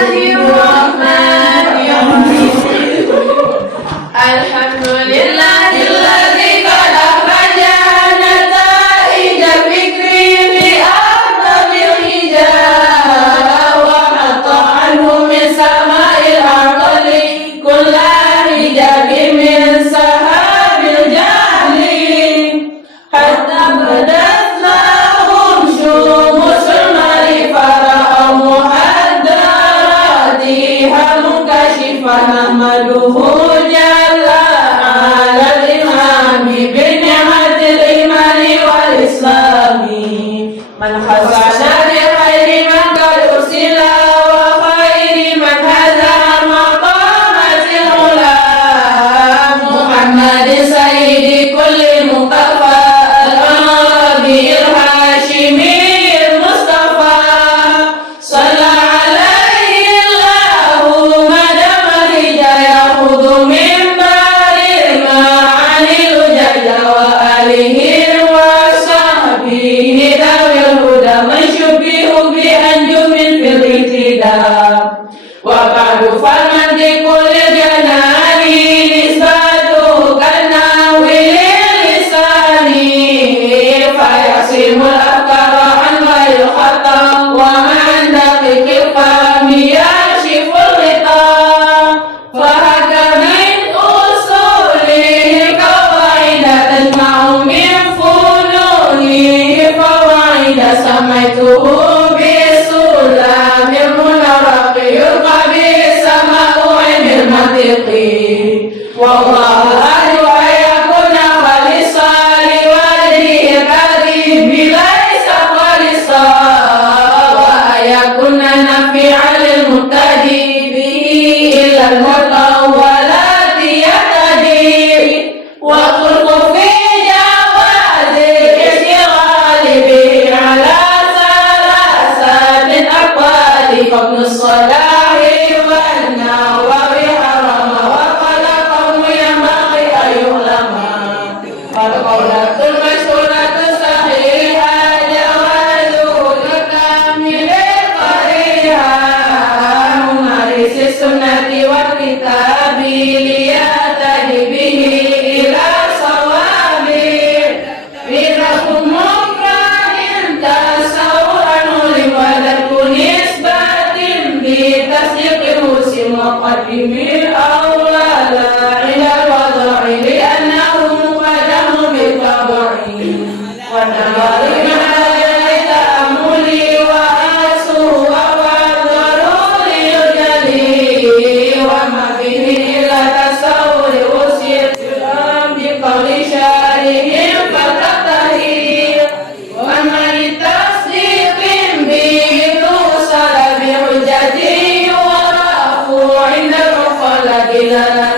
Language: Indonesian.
Bismillahirrahmanirrahim. Alhamdulillahilladzi qad akhrajana nata'ija fikri bi afdalil hijab wa hatta anhu min sama'il aqli kullan hijabi min sahabil jahli hatta badat lahum syumusul marifara muhaddaratiha mukashifan ahmaduhu jalla ala al-imami bi ni'matil imani wal islami man khasana bi khairi man qad ursila wa khairi man hadha maqamatil ula Muhammadin sayyidi kulli muqaffa al-arabi al-hashimi al-mustafa salla alaihi allahu madam al-hidayah khudu min baril ma'anil jajja wa alihi wa sahbihi dawil huda man syubihu bi anjumin fil ihtidam wa ba'du faman di kulli janani nisbatu kana wilil lisani fayasimul afkara an ghairi khata wa an daqiqil fahmi yashiful hitam fahaka min usulihi qawaida tajma'u min fununihi fawaida samaituhu bisulamil munarraqi yulqa bisama'u ilmil mantiqi wallahu adu ayakuna khalisali wajhi kadhib bilaisa khalisa wa ayakuna nafi'alil muhtadi bihi ilal mutawwalati yatadi wa khulqu fi jawazi ishtighali bihi ala salasatin aqwali qabnu salahi wan nawawi harama wa qalaqahu yambaghi ayuhlama qalqawlatul masyhuratu sahiha jawazu kamilil qariha mumarisi sunnati wal kitabi liyatadi bihi ila sawabi birakum mufradin tasawuran liwadat kunisbatin bitasdiqi musim muqaddimil awla la ila wada'i li'annahu muqaddamu bitabu'i wa nabari ma'ayati ta'amuli wa asuhu wa daruri yujali wa ma bihi ila tasawuri usir silam biqawli syarihim fatatahir wa ma litasdiqin bihitu salabi hujjati wa rafu inda al-mukhalaqilana